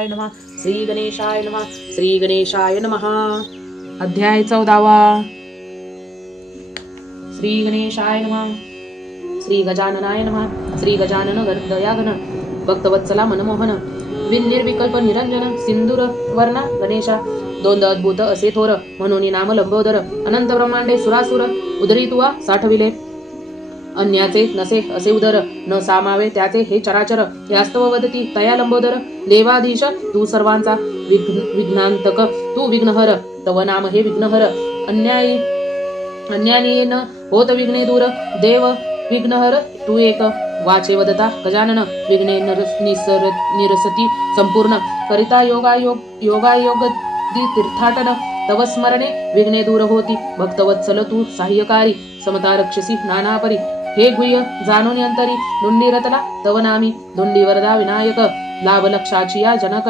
गणेशाय नमः श्री गणेशाय नमः श्री गणेशाय नमः। अध्याय 14। श्री गणेशाय नमः श्री गजाननाय नमः श्री गजानन दयाघन भक्तवत्सला मनमोहन निर्विकल्प निरंजन सिंदूर वर्णा गणेशा दोन अद्भुत असे थोर म्हणून नाम लंबोदर अनंत ब्रह्मांडे सुरासुर उदरी तुवा साठविले अन्याचे नसे असे उदर न सामावे त्याचे हे चराचर यास्तव वदती तया लंबोदर देवाधीश तू सर्वांचा विघ्नांतक तू विघ्नहर तव नाम हे विघ्नहर अन्यानी न होत विघ्ने दूर देव विघ्नहर तू एक वाचे वदता गजानन विघ्ने निरसती संपूर्ण करिता योगायोग तीर्थाटन तव स्मरणे विघ्ने दूर होती भक्तवत्सल तू सहाय्यकारी समता रक्षसी नानापरी हे गुह्य जाणून अंतरी दुंडी रतला तव नामी दुंडी वरदा विनायक लाभ लक्षाची या जनक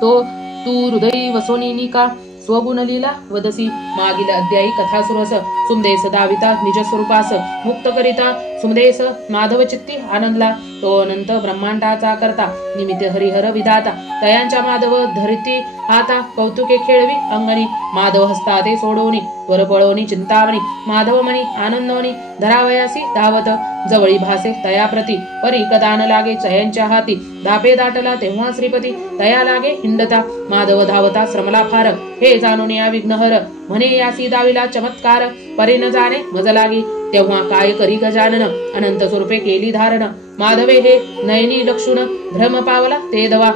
तो तू हृदय वसोनिका स्वगुण लीला वदसी मागील अध्यायी कथा सुरस सुमदेस दाविता निज स्वरूपास मुक्त करिता सुमदेस माधव चित्ती आनंदला तो अनंत ब्रह्मांडाचा करता निमित्त हरिहर विधाता तयांच्या माधव धरिती आता कौतुके खेळवी अंगणी माधव हस्ता ते सोडवणी वर पळवणी चिंतावणी माधव मणी आनंदवणी धरावयासी धावत जवळी भासे तया प्रती परी कदान लागे चयांच्या हाती धापे दाटला तेव्हा श्रीपती तया लागे हिंडता माधव धावता श्रमला फार हे जाणून या विघ्नहर म्हणे यासी दाविला चमत्कार परे न जाणे मज लागी तेव्हा काय करी गजानन अनंत स्वरूपे केली धारण माधवे हे नयनी लक्षुण भ्रम पावला ते दवा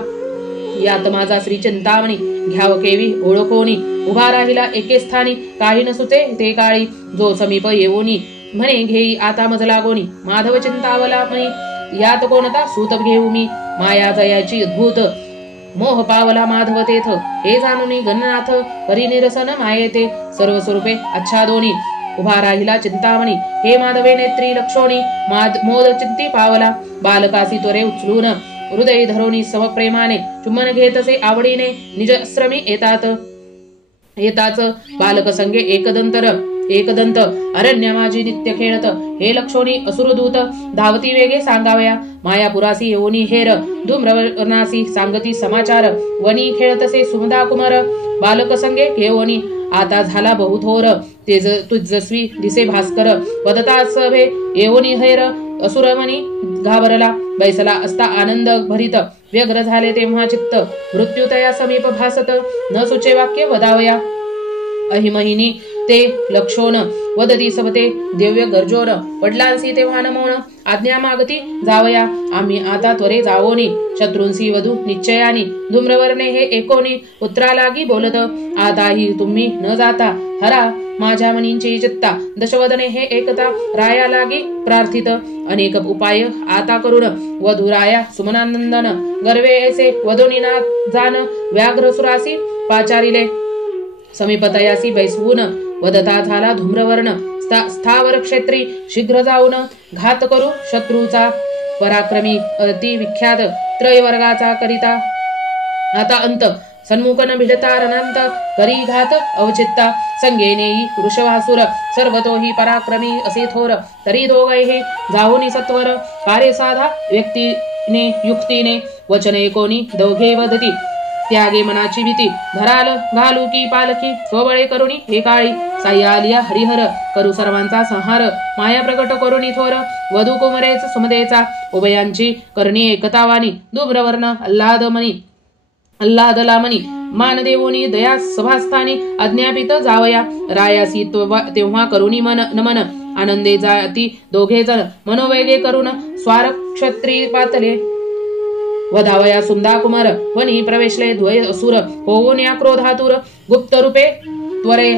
यात माझा श्री चिंतामणी घ्याव केवी ओळखोनी उभा राहिला एके स्थानी काही न सुते ते काळी जो समीप येऊनी म्हणे घेई आता मज लागोनी माधव चिंतावला म्हणी यात कोणता सूत घेऊ मी माया जयाची अद्भुत मोह पावला माधव तेथ हे जाणूनी गणनाथ परिनिरसन मायेते सर्व स्वरूपे आच्छादोनी उभा राहिला चिंतामणी हे माधवे नेत्री लक्षोणी मोद चित्ती पावला बालकासी त्वरे उचलून हृदय धरोनी समप्रेमाने चुंबन घेतसे आवडीने निज श्रमी येताच बालक संगे एकदंत अरण्य माझी नित्य खेळत हे लक्षोनी असुरदूत धावती वेगे सांगावया मायापुरासी येऊनी हेर धूम्रवर्णासी सांगती समाचार वनी खेळतसे सुमदा कुमार बालक संगे घेऊनी आता झाला बहुथोर तेजस्वी दिसे भास्कर वदता सभे येऊनी हैर असुरमणी घाबरला बैसला असता आनंद भरित व्यग्र झाले तेव्हा चित्त मृत्युतया समीप भासत न सुचे वाक्य वदावया अहिमहिनी ते लक्षोन वदती सबते दिव्य गर्जोन वडिलांसी तेव्हा नमोन आज्ञा मागती जावया आम्ही आता त्वरे जावोनी शत्रूंसी वधू निश्चयानी धूम्रवर्णे हे एकोनी पुत्रा लागी बोलत आताही तुम्ही न जाता हरा माझ्या मनींची चित्ता दशवदने हे एकता राया लागी प्रार्थित अनेक उपाय आता करून वधुराया सुमनानंदन गर्वे ऐसे वधुनिना जान व्याघ्र सुरासी पाचारिले समीपतयासी बैसवून वदता झाला धूम्रवर्ण स्थावर क्षेत्री शीघ्र जाऊन घात करू शत्रूचा पराक्रमी अति विख्यात त्रयवर्गाचा करिता आता अंत सन्मुखन भिडता रणांत करी घात अवचित्ता संगेनेही वृषभासुर सर्वतोही पराक्रमी असे थोर तरी दोघे जाऊनी सत्वर कार्य साधा व्यक्तीने युक्तीने वचने कोणी दोघे वदती त्यागे मनाची भीती धराल घालू की पालखी स्वबळे करुणी हे काळी साह्यालिया हरिहर करू सर्वांचा संहार माया प्रकट करुणी थोर वधू कुमरेच सुमदेचा उभयांची करणी एकतावानी धूम्रवर्ण अल्लादला मनी मान देवोनी दया सभास्थानी अज्ञापित जावया रायासी तेव्हा करुणी नमन आनंदे जाती दोघे जण मनोवेगे करून स्वार क्षत्री पातले वधावया सुंदा कुमार वनी प्रवेशले द्वय असुर होऊन या क्रोधातुर गुप्त रूपे त्वरे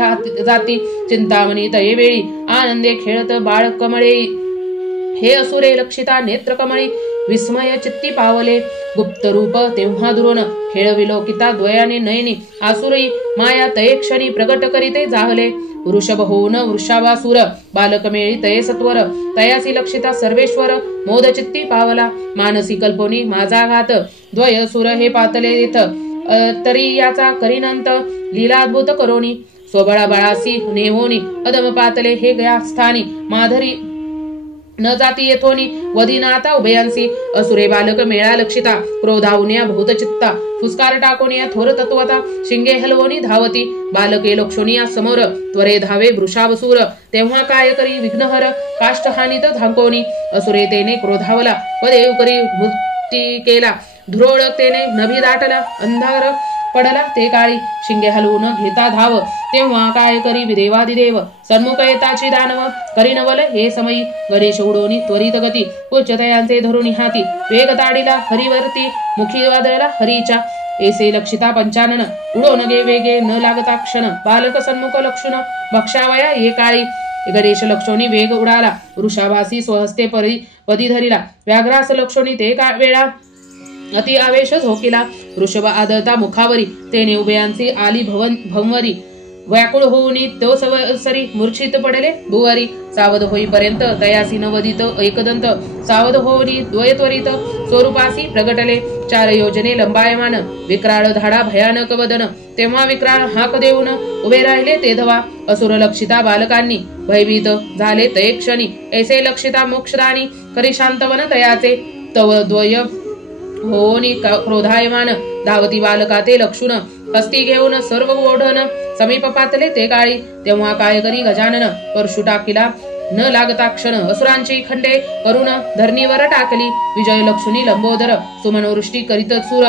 जाती चिंतामणी तये वेळी आनंदे खेळत बाळ कमळे हे असुरे लक्षिता नेत्र कमळी विस्मय चित्ती पावले गुप्त रूप तेव्हा दुरोन खेळविलोकिता द्वयाने नयनी आसुरी माया तये क्षणी प्रगट करीते जाहले वृषभ होऊन वृषावासुर बालकमेळी तये सत्वर तयासी लक्षिता सर्वेश्वर मोद चित्ती पावला मानसी कल्पनी माझा घात द्वय सुर हे पातले येथ तरी याचा करीनंत लीलाद्भुत करोनी स्वबळा बळासी नेहोनी अदम पातले हे गया स्थानी न जाती येथोनी वधीना आता उभयांसी असुरे बालक मेळा लक्षिता क्रोधावनिया भूत चित्ता फुसकार टाकोनिया थोर तत्वता शिंगे हलवोनी धावती बालके लक्षोनिया समोर त्वरे धावे वृषावसूर तेव्हा काय करी विघ्नहर काष्टहानीत झांकोनी असुरे तेने क्रोधावला पदेव करी मृत्यू केला धुरोळकतेने नभी दाटला अंधार पडला ते काळी शिंगे हलवून घेता धाव तेव्हा काय करी विदेवादिदेव सन्मुख येताची दानव करीनवल हे समयी गणेश उडोनी त्वरित गती उच्चतयांचे धरुणी हाती वेग ताडीला हरिवरती मुखी वादळला हरीच्या ऐसे लक्षिता पंचानन उडोन गे वेगे न लागता क्षण बालक सन्मुख लक्षुण भक्षावया ये काळी गणेश लक्षोनी वेग उडाला वृषावासी स्वहस्ते पदी धरिला व्याघ्रास लक्षोनी ते वेळा अति आवेश झोकिला वृषभ आदळता मुखावरी तेने उभयांची आली भंवरी व्याकुळ होऊनी तो सरी मूर्छित पडले भुवारी सावध होईपर्यंत तयासी नवदित एकदंत सावध होऊनी द्वयत्वरित स्वरूपासी प्रगटले 4 योजने लंबायमान विक्राळ धाडा भयानक वदन तेव्हा विक्राळ हाक देऊन उभे राहिले ते धवा असुर लक्षिता बालकांनी भयभीत झाले तये क्षणी ऐसे लक्षिता मोक्षदानी करी शांतवन तयाचे तव द्वय होनी क्रोधायमान धावती बालका ते लक्षुण हस्ती घेऊन सर्व ओढण समीप पातले ते काळी तेव्हा काय करी गजानन परशु टाकीला न लागता क्षण असुरांची खंडे करून धरणीवर टाकली विजय लक्षुनी लंबोदर सुमनवृष्टी करीत सुर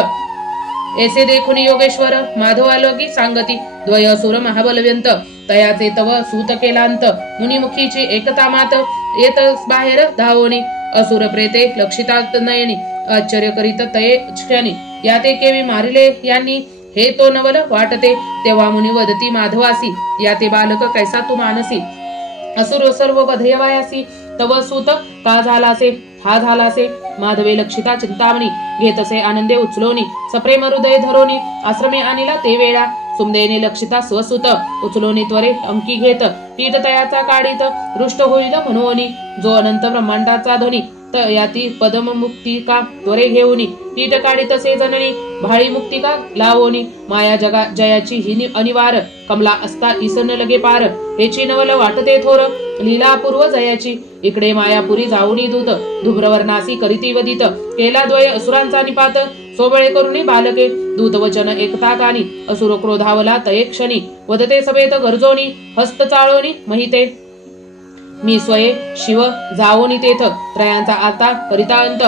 ऐसे देखुनी योगेश्वर माधवालोकी सांगती द्वय असुर महाबलव्यंत तयाचे तव सूत केलांत मुनिमुखीची एकता मात येत बाहेर धावोनी असुर प्रेते लक्षितात नयनी आश्चर्य करीत तये क्षणी या ते केवी मारिले यांनी हे तो नवल वाटते तेव्हा मुनी वदती माधवासी या ते बालक कैसा तू मानसी असुर सर्व वधयवायासी तव सूत का झालासे हा झालासे माधवे लक्षिता चिंतामणी घेतसे आनंदे उचलोनी सप्रेम हृदय धरोनी आश्रमे आणिला ते वेळा सुमदेने लक्षिता स्वसुत उचलोनी त्वरे अंकी घेत पीठ तयाचा काढीत रुष्ट होईल म्हणूनी जो अनंत ब्रह्मांडाचा ध्वनी याती पदम मुक्तिका त्वरे घेऊनी पीठ काढीत से जननी भाळी मुक्तिका लावोनी माया जगा जयाची ही अनिवार कमला असता ईसन लगे पार हेची नवल वाटते थोर लीलापूर्व जयाची इकडे मायापुरी जाऊनी दूत धुम्रवर्णासी करीती वदित केला द्वय असुरांचा निपात सोबळे करुणी बालके दूत वचन एकता कानी असुर क्रोधावला तये क्षणी वदते सभेत गरजोनी हस्त चाळोनी महिते मी स्वये शिव जावोनी तेथ त्रयांचा आता परितांत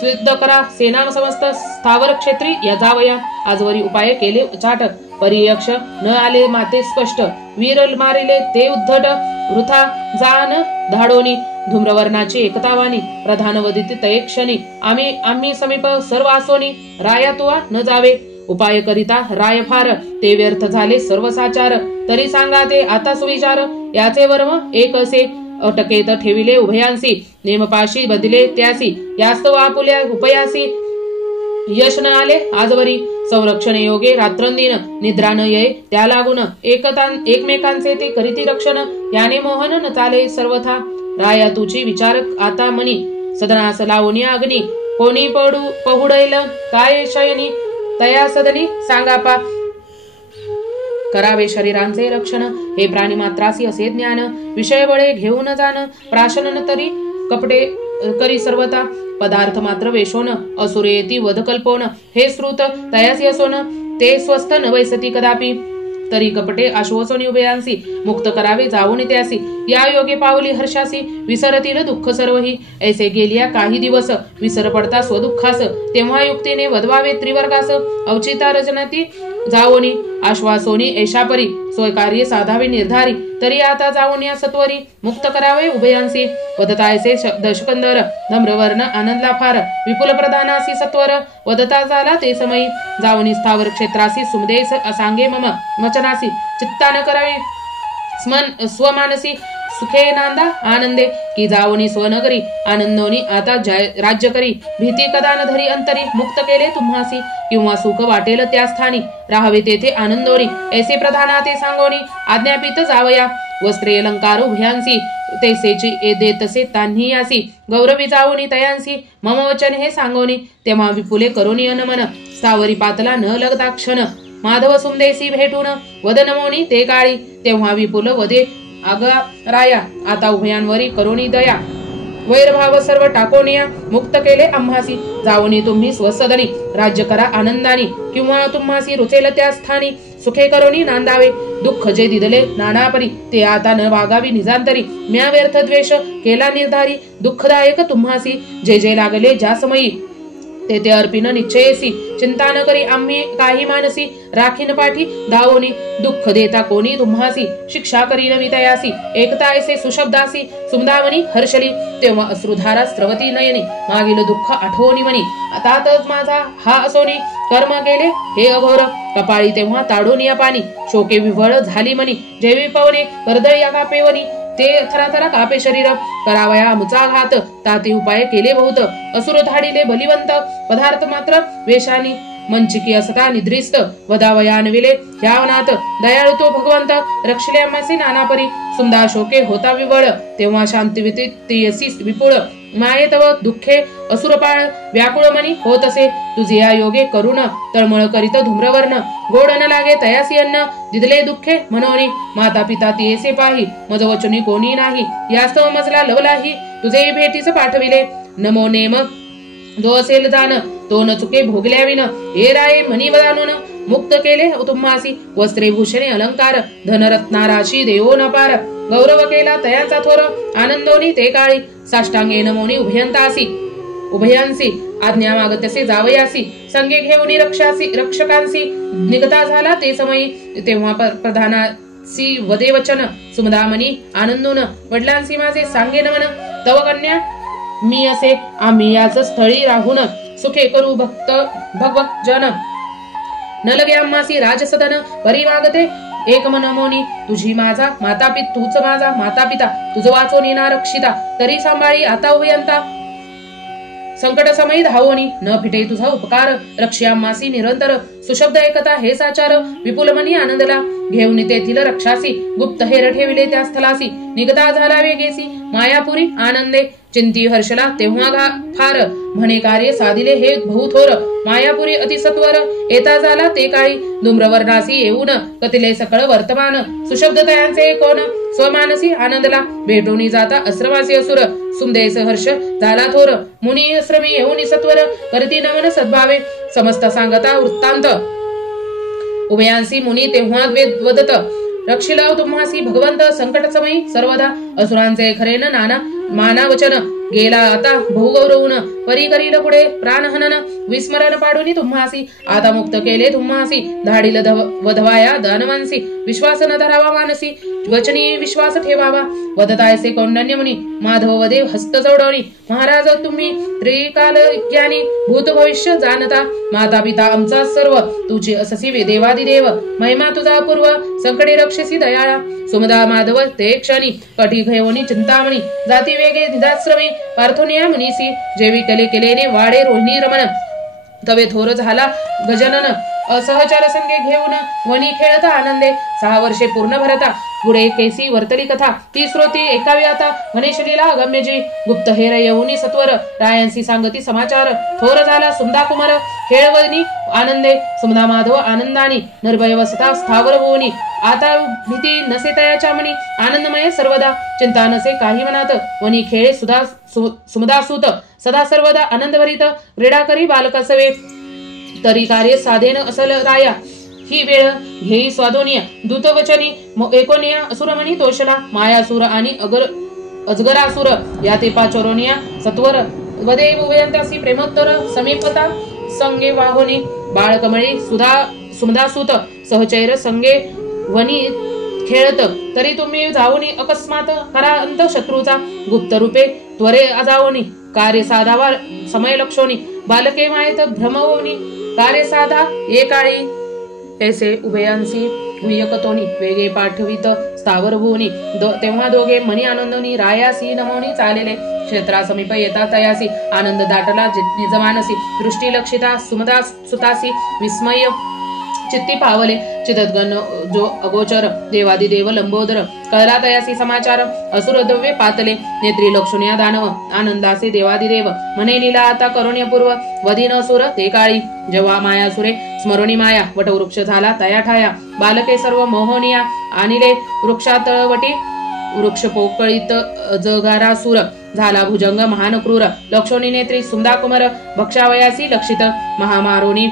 सिद्ध करा सेना समस्त स्थावर क्षेत्री यजावया आजवरी उपाय केले चाट परियक्ष न आले माते स्पष्ट वीर मारिले ते उद्धट वृथा जान धाडोनी धूम्रवर्णाची एकतावानी प्रधान वदिती तये क्षणी आम्ही समीप सर्व आसोनी राया तुवा न जावे उपाय करिता राय फार ते व्यर्थ झाले सर्व साचार तरी सांगा ते आता सुविचार याचे वर्म एक असे अटकेत ठेविले उभयांसी नेमपाशी बदले त्यासी यास्तव आपुल्या उपयासी यश न आले आजवरी संरक्षण योगे रात्रंदिन निद्रा न ये त्या लागून एकमेकांचे ते करीती रक्षण याने मोहन न चाले सर्वथा राया तुची विचारक आता मनी सदनास लावणी अग्नी कोणी पहुडैल काय शयनी तया सदनी सांगापा करावे शरीरांचे रक्षण हे प्राणी मात्रासी असे ज्ञान विषय बळे घेऊन जाण प्राशनन तरी कपटे करी सर्वता पदार्थ मात्र वेशोन असुरेती वध कल्पोन हे श्रुत तयासी असोन ते स्वस्थ न वैसती कदापि तरी कपटे आश्वासनी उभयांसी मुक्त करावे जाऊन त्यासी या योगे पावली हर्षासी विसरतील दुःख सर्वही ऐसे गेलिया काही दिवस विसर पडता स्वदुःखास तेव्हा युक्तीने वधवावे त्रिवर्गास अवचिता रचनाती जावोनी आश्वासोनी ऐशापरी स्वकार्य साधावे निर्धारी तरी आता जाऊन या सत्वरी मुक्त करावे उभयांसी वदता ऐसे दशकंदर धम्रवर्ण आनंदला फार विपुल प्रधानासी सत्वर वदता झाला ते समयी जाऊनी स्थावर क्षेत्रासी सुमदेस असांगे मम वचनासी चित्ता न करावे स्वमानसी सुखे नांदा आनंदे की जावनी स्वनगरी आनंदोनी आता राज्य करी भीती कदा न धरी अंतरी मुक्त केले तुम्हासी किंवा सुख वाटेल त्या स्थानी राहावे तेथे आनंदोनी ऐसे प्रधाना ते सांगोनी आज्ञापित जावया वस्त्रे अलंकार उभयांसी तैसेची देतसे तान्ही यासी गौरवी जाऊनी तयांसी मम वचन हे सांगोनी तेव्हा विपुले करोनी अनमन स्थावरी पातला न लगता क्षण माधव सुमदेसी भेटून वद नमोनी ते काळी तेव्हा विपुल वदे आगा राया आता उभयांवरी करोनी दया वैरभाव सर्व टाकोनिया मुक्त केले आम्हासी. जाऊनी तुम्ही स्वसदनी राज्य करा आनंदानी. किंवा तुम्हासी रुचेल त्या स्थानी सुखे करोनी नांदावे. दुःख जे दिदले नानापरी ते आता न वागावी निजांतरी. म्या व्यर्थ द्वेष केला निर्धारी दुःखदायक तुम्हासी. जे जे लागले ज्या समयी ते ते अर्पिन निश्चयसी. चिंता न करी आम्ही काही मानसी. राखीन पाठी धावोनी दुःख देता कोणी तुम्हासी. शिक्षा करीन मी तयासी एकता ऐसे सुशब्दासी. सुमदावनी हर्षली तेव्हा अश्रुधारा स्रवती नयनी. मागील दुःख आठवणी म्हणी आताच माझा हा असोनी. कर्म केले हे अघोर कपाळी तेव्हा ताडून या पाणी. शोके विव्हळ झाली मनी जेवी पवने हृदय या कापेवनी. ते थराथरा कापे शरीर करावया मुचा घात. ताते उपाय केले बहुत असुर धाडिले बलिवंत. पदार्थ मात्र वेशानी मंचिकी असता निद्रिस्त. वदावया नविले ह्यावनात दयाळू तो भगवंत. रक्षले आम्हासी नानापरी सुंदा शोके होता विवळ. तेव्हा शांती विपुळ माये तव दुःखे असुरपाळ. व्याकुळ मनी होत असे तुझे या योगे करुण. तळमळ करीत धूम्रवर्ण गोड न लागे तयासी अन्न. दिदले दुःखे मनोनी माता पिता तियेसे पाही. मज वचनी कोणी नाही यास्तव मजला लवलाही. तुझे भेटीच पाठविले नमो नेम जो असेल जाण. तो न चुके भोगल्या विन हे राये मनी वदानून. मुक्त केले तुम्हासी वस्त्रे भूषणे अलंकार. धनरत्नाराशी देवो न पार. गौरव केला तयाचा थोर आनंदोनी ते काळी. साष्टांगे नमोनी उभयांसी आज्ञा मागत्यसे जावयासी. संगे घेऊनी रक्षकांसी निगता झाला ते समयी. तेव्हा प्रधानासी वदे वचन सुमदामनी आनंदून. वडिलांसी माझे सांगे नमन तव कन्या मी असे. आम्ही याच स्थळी राहून सुखे करू भगवत जन. न लगे आम्हासी राजसदन परी मागते एक मनमोनी. तुझी माझा तूच माझा माता पिता. तुझ वाचोनी ना रक्षिता तरी सांभाळी आता उभयंता. संकट समयी धावोनी न फिटे तुझा उपकार. रक्षी आम्हासी निरंतर सुशब्द एकता हे साचार. विपुल मनी आनंदला घेऊन तेथील रक्षासी. गुप्त हेर ठेविले त्या स्थलासी. निगता झाला वेगेसी मायापुरी आनंदे. चिंती हर्षला तेव्हा फार म्हणे कार्य साधिले हे बहुथोर. मायापुरी अतिसत्वर येता झाला ते काळी. धूम्रवर्णासी येऊन कथिले सकळ वर्तमान. सुशब्द तयांचे कोण स्वमानसी आनंदला. भेटून जाता अस्रवासी असुर सुमदेस हर्ष झाला थोर. मुनी श्रमी येऊन सत्वर करती नमन सद्भावे. समस्त सांगता वृत्तांत उभयांसी मुनी तेव्हा वदत. रक्षिलाव तुम्हासी भगवंत संकट समयी सर्वदा. असुरांचे खरेन नाना माना वचन गेला आता बहुगौरवून. परी करील पुढे प्राणहनन विस्मरण पाडून तुम्हासी. आता मुक्त केले तुम्हासी धाडील वधवाया दानवांसी. विश्वास न धरावा मानसी वचनी विश्वास ठेवावा. वदतायसे कौंडण्य मुनी माधव वदे हस्त जोडवणी. महाराज तुम्ही त्रिकाल ज्ञानी भूत भविष्य जाणता. माता पिता आमचा सर्व तुझी अससी देवादिदेव. महिमा तुझा पूर्व संकटे रक्षसी दयाळा. सुमदा माधव ते क्षणी कटी घेऊनी चिंतामणी. जाती वेगे निदाश्रमी पार्थोनिया मुनीसी. जेवी केलेने वाडे रोहिणी रमण. तवे थोर झाला गजानन. असहचर संगे घेऊन वनी खेळता आनंदे. 6 वर्षे पूर्ण भरता पुढे केसी वर्तली कथा. ती श्रोती ऐकावी आता गणेशलीला अगम्य जी. गुप्त हेर येऊनी सत्वर रायांसी सांगती समाचार. थोर झाला सुमदा कुमार खेळवनी आनंदे. सुमदा माधव आनंदानी निर्भय वसता स्थावर होऊनी. आता भीती नसे तयाच्या मनी आनंदमय सर्वदा. चिंता नसे काही मनात वनी खेळे सुमदासूत. सदा सर्वदा आनंदभरित क्रीडा करी बालकसवे. तरी कार्य साधेन असल राया. ही वेळ घेई स्वादोनिया दूतवचनी एकोनिया. असुरमणी तोषला मायासुर आणि अजगरासुर या ते पाचोरोनिया सत्वर. वदे उभयंतासी प्रेमोत्तर समीपता. संगे वाहोनी बाळकमळी सुमदासूत. सहचैर संगे वनी खेळत. तरी तुम्ही जाऊनी अकस्मात करा अंत शत्रूचा. गुप्त रूपे त्वरे जाऊनी कार्य साधावा समय लक्षोनी. बालके मायेत भ्रमवोनी कार्य साधा ये काळी. ऐसे उभयांसी वियकतोनी वेगे पाठवित स्थावर भूनी. तेव्हा दोघे मनी आनंदोनी रायासी नमोनी चालेले. क्षेत्रा समीप येता तयासी आनंद दाटला निजमानसी. दृष्टी लक्षिता सुमदा सुतासी विस्मय चित्ती पावले. चिदद्गन जो अगोचर देवादिदेव लंबोदर. कळला तयासी समाचार असुर द्रव्ये पातले. नेत्री लक्षुनिया दानव आनंदासे देवादिदेव. म्हणे लीला आता करुण्यपूर्व वधीन असुर ते काळी. जेव्हा मायासुरे स्मरुणी माया वटवृक्ष झाला तया ठाया. बालके सर्व मोहनिया आणिले वृक्षातळवटी. वृक्ष पोकळीत अजगारासुर झाला भुजंग महान क्रूर लक्षोणी नेत्री सुमदा कुमार भक्षावयासी लक्षित महामारोणी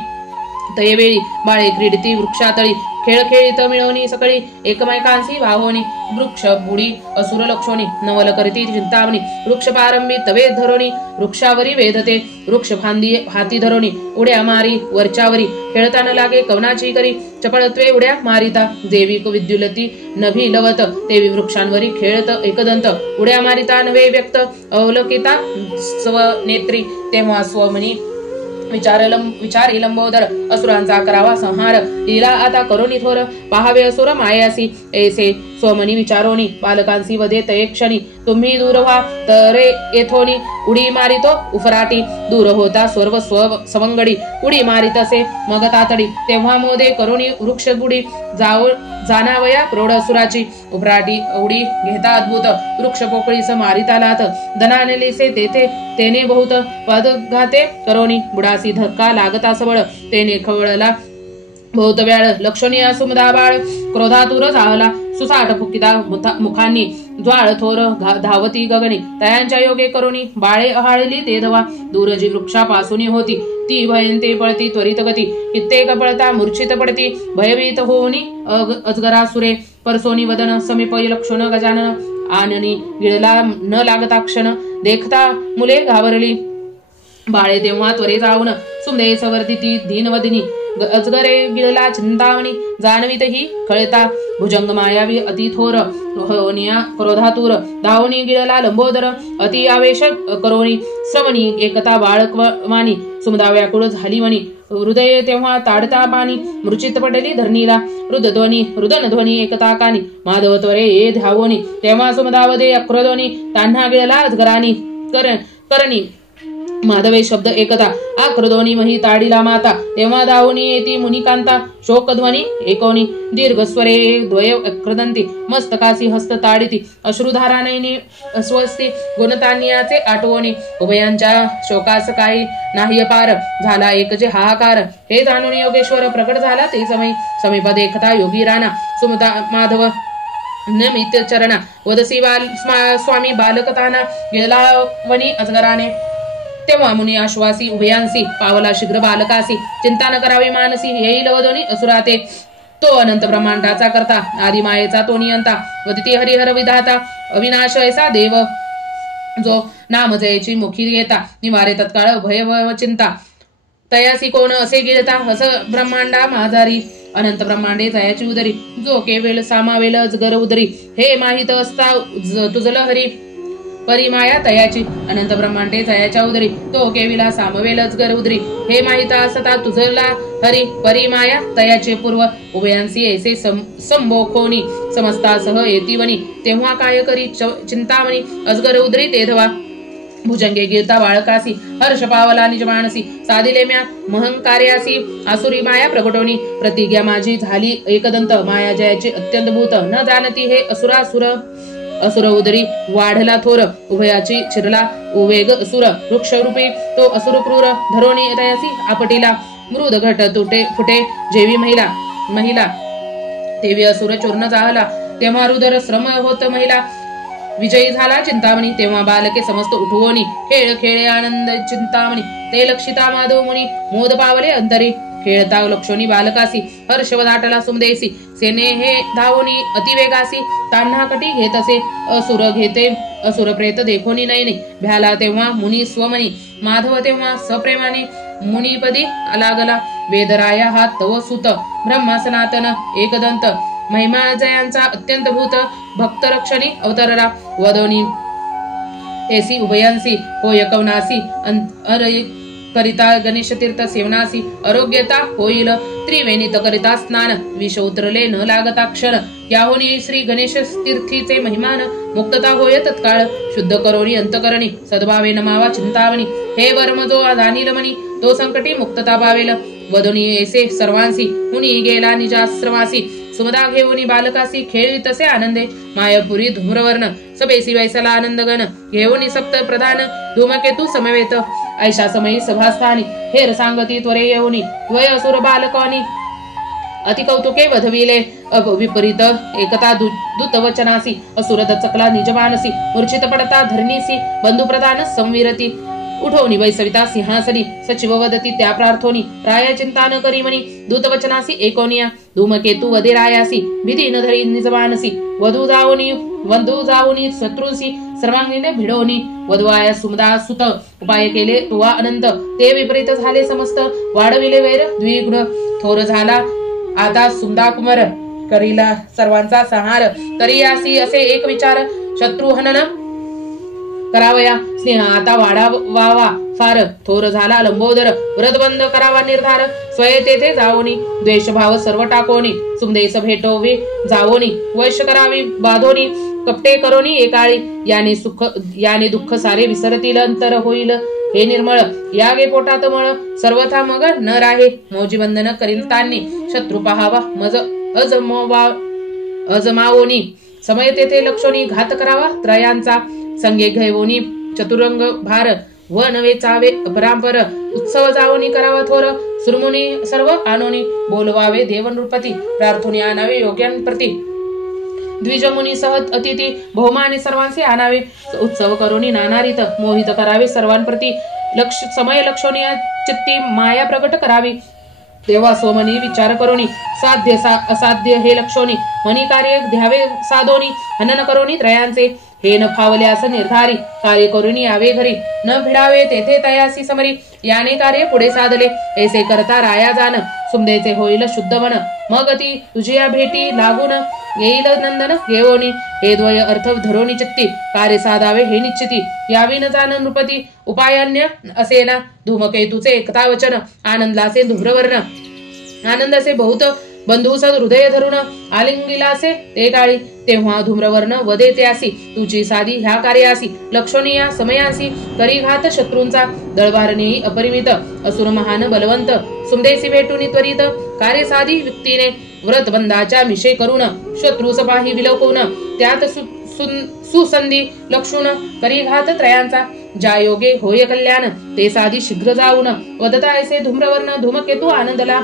तयवेळी बाळे क्रीडिती वृक्षातळी खेळ खेळीत मिळवणी सकळी एकमेकांसी वाहोनी वृक्ष बुडी असुर लक्षोणी नवल करीती चिंतामणी वृक्ष पारंबी तवे धरोणी वृक्षावरी वेधते वृक्ष फांदी हाती धरोणी उड्या मारी वरच्यावरी खेळताना लागे कवनाची करी चपळत्वे उड्या मारिता देवी विद्युलती नभी लवत देवी वृक्षांवरी खेळत एकदंत उड्या मारिता नवे व्यक्त अवलोकिता स्वनेत्री तेव्हा स्वमनी विचारी लंबोदर असुरांचा करावा संहार लीला आता करोनी थोर पाहावे असुर मायासी ऐसे स्वमनी विचारोनी बालकांसी वदे तये क्षणी तुम्ही दूर व्हा तरे येथोनी उडी मारितो उफराटी दूर होता सर्व सवंगडी उडी मारित असे मग तातडी तेव्हा मोदे करोनी वृक्ष गुडी जाणावया प्रौढ असुराची उफराटी उडी घेता अद्भुत वृक्ष पोकळीस मारिता लात धनानेलीसे तेथे तेने बहुत पदघाते करोनी बुडासी धक्का लागता सबळ तेने खवळला बहुत व्याळ लक्षणीय सुमदा बाळ क्रोधातुर झाला सुसाट फुकिता मुखांनी ज्वाळ थोर धावती गगनी तयांच्या योगे करोनी बाळे अहाळली ते धवा दूरजी वृक्षापासून होती ती भयंते पळती त्वरित गती कित्येक पळता मूर्छित पडती भयभीत होऊनी अजगरासुरे परसोनी वदन समीप लक्षण गजानन आननी गिळला न लागता क्षण देखता मुले घाबरली बाळे तेव्हा त्वरे जाऊन सुमदे सवर्ती ती दीनवदिनी अजगरे गिळला चिंतामणी जाणवीत ही कळता भुजंग मायावी अति थोर होनिया क्रोधातुर धावणी गिळला लंबोदर अति आवेश करोनी श्रवणी एकता बाळकवानी सुमदा व्याकुळ झाली मनी हृदय तेव्हा ताडता पाणी मूर्छित पडली धरणीला रुदन ध्वनी एकता कानी माधव त्वरे ये धावोनी तेव्हा सुमदावदे अक्रोधोनी तान्हा गिळला अजगरानी करणी माधवे शब्द एकता आक्रदोनी मही ताडीला माता तेव्हा दावणी येती मुनिकांता शोकध्वनी एकोनी दीर्घस्वरे द्वय अक्रदंती मस्तकासी हस्त ताडिती अश्रुधाराने अस्वस्थी गुणतान्याचे आठवणी उभयांच्या शोकास काही नाही पार झाला एक जे हाहाकार हे जाणून योगेश्वर प्रकट झाला ते समीप देखता योगी राणा सुमता माधव नमित चरणा वदसी स्वामी बालकताना गिळला वनी अजगराने तेव्हा मुनी आश्वासी उभयांसी पावला शीघ्र बालकासी चिंता न करावी मानसी येईल वदोनी असुराते तो अनंत ब्रह्मांडाचा करता आदि मायेचा तो नियंता वदिती हरिहर विधाता अविनाश ऐसा देव जो नाम जयची मुखी येता निवारे तत्काळ भय व चिंता तयासी कोण असे गिळता अस ब्रह्मांडा माझारी अनंत ब्रह्मांडे जयाची उदरी जो केवेल सामावेल अजगर उदरी हे माहित असता तुझल हरी परिमाया तयाची अनंत ब्रह्मांडे जयाच्या उदरी तो केविला सामवेल अजगर उदरी हे माहित असता तुझला हरी परिमाया तयाचे पूर्व उभयांसी ऐसे संबोखोनी समस्तासह येतीवनी तेव्हा काय करी चिंतामणी अजगर उदरी तेधवा भुजंगे गिरता बाळकासी हर्ष पावला निज मानसी साधिले म्या महंकार्यासी आसुरी माया प्रगटोनी प्रतिज्ञा माझी झाली एकदंत माया जयाची अत्यंत भूत न जाणती हे असुर उदरी वाढला थोर उभयाची चिरला उवेग असुर वृक्षरूपी तो असुर क्रूर धरोणी तयासी आपटीला मृद घट तुटे फुटे जेवी महिला तेवी असुर चूर्ण जाहला तेव्हा रुदर श्रम होत महिला विजयी झाला चिंतामणी तेव्हा बालके समस्त उठवोनी खेळ खेळे आनंद चिंतामणी ते लक्षिता माधव मुनी मोद पावले अंतरी खेळता लक्षोनी बालकासी हर्षवदाटला सुमदेसी सेने हे धावोनी अतिवेगासी तान्हा कटी घेत असे असुर प्रेत देखोनी नयनी भ्याला तेव्हा मुनी स्वमनी माधव तेव्हा सप्रेमाने मुनीपदी लागला वेदराया हा तव सुत ब्रह्मा सनातन एकदंत महिमा जयांचा अत्यंत भूत भक्त रक्षणी अवतरला वदोनी एसी उभयांसी होय कवनासी करिता गणेश तीर्थ सेवनासी आरोग्यता होईल त्रिवेणीत करिता स्नान विष उतरले न लागता क्षण याहोनी श्री गणेश तीर्थीचे महिमान मुक्तता होय तत्काळ शुद्ध करोनी अंतकरणी सद्भावे नमावा चिंतावणी हे वर्म जो जाणील मनी तो संकटी मुक्तता पावेल वदोनी ऐसे सर्वांसी मुनी गेला निजाश्रमासी सुमदा घेऊनी बालकासी खेळी तसे आनंदे मायापुरी धूम्रवर्ण सबेसी वैसला आनंदगण घेऊनी सप्त प्रधान धूमकेतू समवेत ऐशा समयी सभास्थानी हेर सांगती त्वरे येऊनी द्वय असुर बालकानी अति कौतुके वधविले विपरीत एकता दूतवचनासी असुर दचकला निजमानसी मूर्छित पडता धरणीसी बंधुप्रधान संविरती उठवणी वैसविता सिंहासनी सचिव वदती त्या प्रार्थोनी राया चिंता न करी मनी दूतवचनासी एकोनिया धूमकेतू वदे रायासी भीती न धरी निजमानसी वधू जाऊनी शत्रूसी सर्वांगीने भिडवणी वधवाया सुमदा सुत उपाय केले तुवा अनंत ते विपरीत झाले समस्त वाढविले वैर द्विगुण थोर झाला आता सुमदा कुमार करीला सर्वांचा संहार करियासी असे एक विचार शत्रुहनन करावया स्नेह आता वाढावा फार थोर झाला लंबोदर व्रतबंध करावा निर्धार स्वय तेथे जावोनी द्वेषभाव सर्व टाकोनी सुमदेस भेटोवे जावोनी वैश्य करावी बाधोनी कपटे करोनी एकाळी याने दुःख सारे विसरतील अंतर होईल हे निर्मळ यागे पोटात मळ सर्वथा मग न राहे मौजी बंधन करील तांनी शत्रू पहावा मज अजमावोनी समय तेथे लक्षोनी घात करावा त्रयांचा संगे घेवोनी चतुरंग भार व नवे चावे अपरांपर उत्सव जावोनी करावा थोर सुरमुनी सर्व आणोनी बोलवावे देवनृपती प्रार्थोनी आणावे योग्यांप्रती द्विजमुनी सहत अतिथी बहुमाने सर्वांचे आणावे उत्सव करोनी नानारित मोहित करावे सर्वांप्रती समय लक्षोनी चित्ती माया प्रकट करावी तेव्हा सोमनी विचार करोनी साध्य असाध्य हे लक्षोनी मनी कार्य ध्यावे साधोनी हनन करोनी त्रयांचे हे न फावल्यास निर्धारी कार्य करुनी यावे घरी न भिडावे तेथे तयासी समरी याने कार्य पुढे साधले ऐसे करता राया जाण सुमदेचे होईल शुद्ध मन मग ती तुझ्या भेटी लागून येईल नंदन घेवोनी हे द्वय अर्थ धरोनी चित्ती कार्य साधावे हे निश्चिती यावी न जाण नृपती उपायान्य असेना धूमकेतूचे एकता वचन आनंदाचे धुम्रवर्ण आनंदाचे बहुत बंधुसद हृदय धरून आलिंगिलासे ते काळी तेव्हा धूम्रवर्ण वदे त्यासी तुझी साधी ह्या कार्यासी लक्षणीय समयासी करी घात शत्रूंचा दळभारणी अपरिमित असुर महान बलवंत सुमदेसी भेटून त्वरित कार्य साधी युक्तीने व्रतबंधाच्या मिशे करून शत्रू सपाही विलकून त्यात सुसंधी लक्षून करी घात त्रयांचा ज्या योगे होय कल्याण ते साधी शीघ्र जाऊन वदता ऐसे धूम्रवर्ण धूमकेतू आनंदला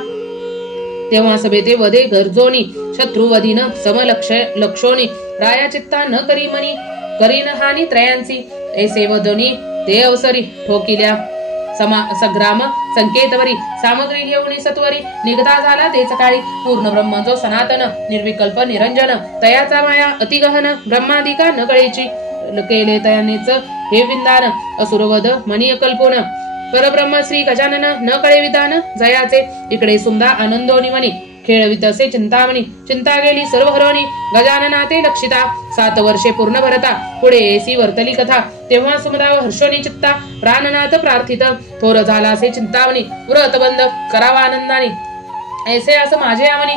तेव्हा सभेते वदे गरजोनी शत्रुवधीन समलक्ष लक्षोनी राया चित्ता न करी मनी करीन हानी त्रयांची ऐसे वदनी ते अवसरी ठोकिल्या सग्राम संकेतवरी सामग्री घेऊन सत्वरी निघता झाला ते सकाळी पूर्ण ब्रह्म जो सनातन निर्विकल्प निरंजन तयाचा माया अतिगहन ब्रह्मादिका न कळीची केले तयानेच हे विंदान असुरवध मनी कल्पून परब्रह्म श्री गजानन न कळे विधान जयाचे इकडे सुमदा आनंदोनी मनी खेळवित असे चिंतामणी चिंता गेली सर्व हरोनी गजानना ते लक्षिता 7 वर्षे पूर्ण भरता पुढे ऐसी वर्तली कथा तेव्हा सुमदा हर्षोनी चित्ता प्राणनाथ प्रार्थित थोर झाला असे चिंतामणी व्रतबंध करावा आनंदाने ऐसे असं माझे आमनी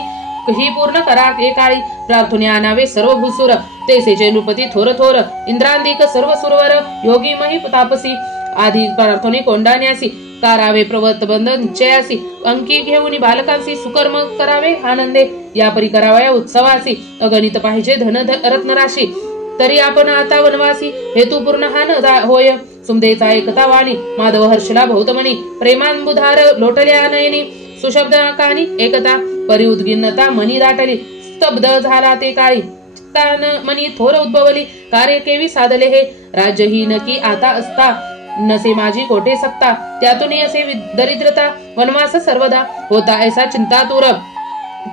ही पूर्ण करा एकाळी प्रार्थने आणावे सर्व भूसुर तेसेचे नृपती थोर थोर इंद्रांदिक सर्व सुरवर योगी मही तापसी आधी प्रार्थने कोंडाण्यासी करावे प्रवर्तबंध निश्चयासी अंकी घेऊन बालकांसी सुकर्म करावे आनंदे या परी करावया उत्सवासी अगणित पाहिजे धन रत्न राशी तरी आपण आता वनवासी हेतू पूर्ण हा न होय सुमदेचा एकता वाणी माधव हर्षला बहुतमनी प्रेमांबुधार लोटल्या नयनी सुशब्द कानी एकता परिउद्गिन्नता मनी दाटली स्तब्ध झाला ते काळी चित्तान मनी थोर उद्भवली कार्य केवी साधले हे राज्यहीन की आता असता नसे माझी कोठे सत्ता त्यातून असे दरिद्रता वनवास सर्वदा होता ऐसा चिंतातूर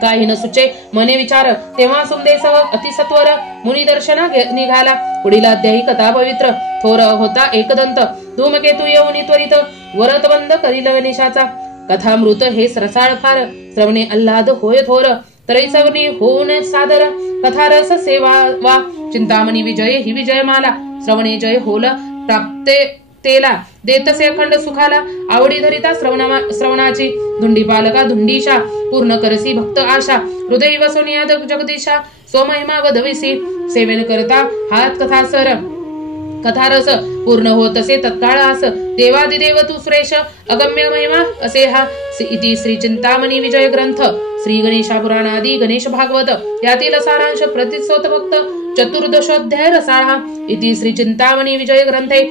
काही न सुचे मने विचार तेव्हा सुमदेसव अतिसत्वर मुनी दर्शना निघाला पुढील अध्यायी कथा पवित्र थोर होता एकदंत धूमकेतू येऊन त्वरित वरतबंध करील गणेशाचा कथामृत हे रसाळ फार श्रवणे आल्हाद होय थोर त्रैसवनी होऊन सादर कथारस सेवा वा चिंतामणी विजय ही विजयमाला श्रवणे जय होल प्राप्ते तेला देतसे अखंड सुखाला आवडी धरिता श्रवणाची धुंडी पालका धुंडीशा पूर्ण करसी भक्त आशा हृदय वसोनिया जगदीशा सोमहिमा वधविसी सेवन करता हात कथासर कथारस पूर्ण होत असे तत्काळ आस देवादिदेव तू सुरेश अगम्य महिमा असे हा इति श्री चिंतामणी विजय ग्रंथ श्री गणेशा पुराणादी गणेश भागवत यातील सारांश प्रतिसोत भक्त चतुर्दशोध्याय रसाळ इति श्री चिंतामणी विजय ग्रंथे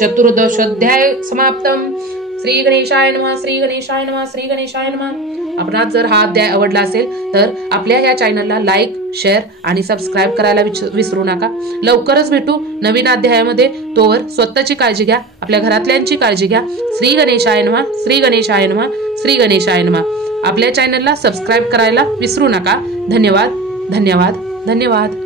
चतुर्दशोध्याय समाप्तम। श्री गणेशाय नमः, श्री गणेशाय नमः, श्री गणेशाय नमः. आपणास जर हा अध्याय आवडला असेल तर आपल्या या चॅनलला लाईक, शेअर आणि सबस्क्राईब करायला विसरू नका. लवकरच भेटू नवीन अध्यायामध्ये. तोवर स्वतःची काळजी घ्या, आपल्या घरातल्यांची काळजी घ्या. श्री गणेशाय नमः, श्री गणेशाय नमः, श्री गणेशाय नमः. आपल्या चॅनलला सबस्क्राईब करायला विसरू नका. धन्यवाद, धन्यवाद, धन्यवाद.